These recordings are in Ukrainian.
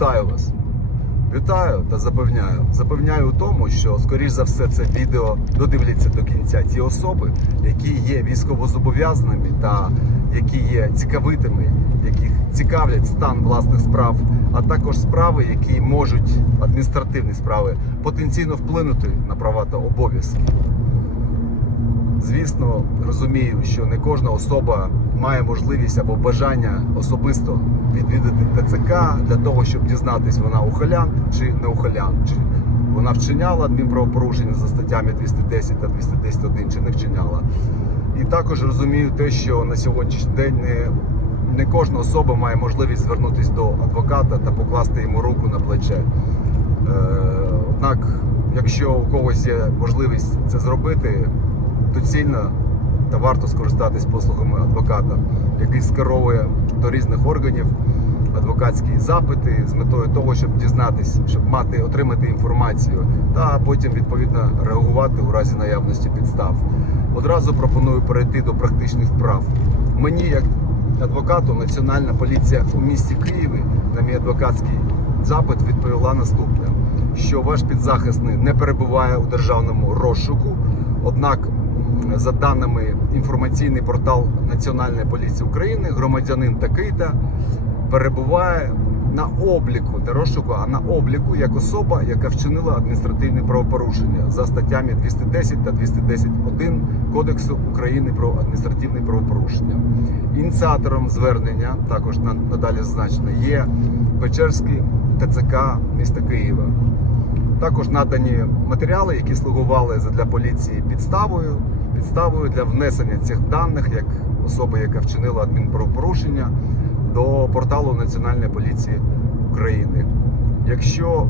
Вітаю вас! Вітаю та запевняю. Запевняю у тому, що, скоріш за все, це відео додивляться до кінця ті особи, які є військовозобов'язаними та які є цікавитими, яких цікавлять стан власних справ, а також справи, які можуть адміністративні справи потенційно вплинути на права та обов'язки. Звісно, розумію, що не кожна особа має можливість або бажання особисто відвідати ТЦК для того, щоб дізнатись, вона ухилянт чи не ухилянт, чи вона вчиняла адмінправопорушення за статтями 210 та 210.1, чи не вчиняла. І також розумію те, що на сьогоднішній день не, не кожна особа має можливість звернутися до адвоката та покласти йому руку на плече. Е, Однак, якщо у когось є можливість це зробити, доцільно та варто скористатись послугами адвоката, який скеровує до різних органів адвокатські запити з метою того, щоб дізнатись, щоб мати, отримати інформацію та потім відповідно реагувати у разі наявності підстав. Одразу пропоную перейти до практичних вправ. Мені, як адвокату, Національна поліція у місті Києві на мій адвокатський запит відповіла наступне: що ваш підзахисний не перебуває у державному розшуку, однак за даними інформаційний портал Національної поліції України, громадянин такий-то перебуває на обліку не розшуку, а на обліку як особа, яка вчинила адміністративне правопорушення за статтями 210 та 210.1 Кодексу України про адміністративне правопорушення. Ініціатором звернення також на- надалі зазначено є Печерський ТЦК міста Києва. Також надані матеріали, які слугували для поліції підставою, підставою для внесення цих даних як особи, яка вчинила адмінправопорушення, до порталу Національної поліції України. Якщо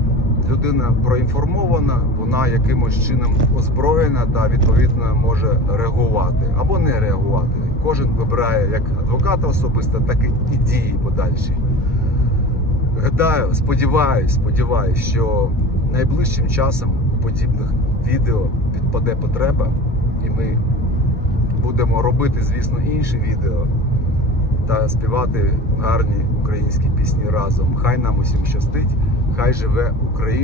людина проінформована, вона якимось чином озброєна та відповідно може реагувати або не реагувати. Кожен вибирає як адвоката особисто, так і дії подальші. Гадаю, сподіваюсь, сподіваюсь, що найближчим часом у подібних відео відпаде потреба, і ми будемо робити, звісно, інші відео та співати гарні українські пісні разом. Хай нам усім щастить, хай живе Україна.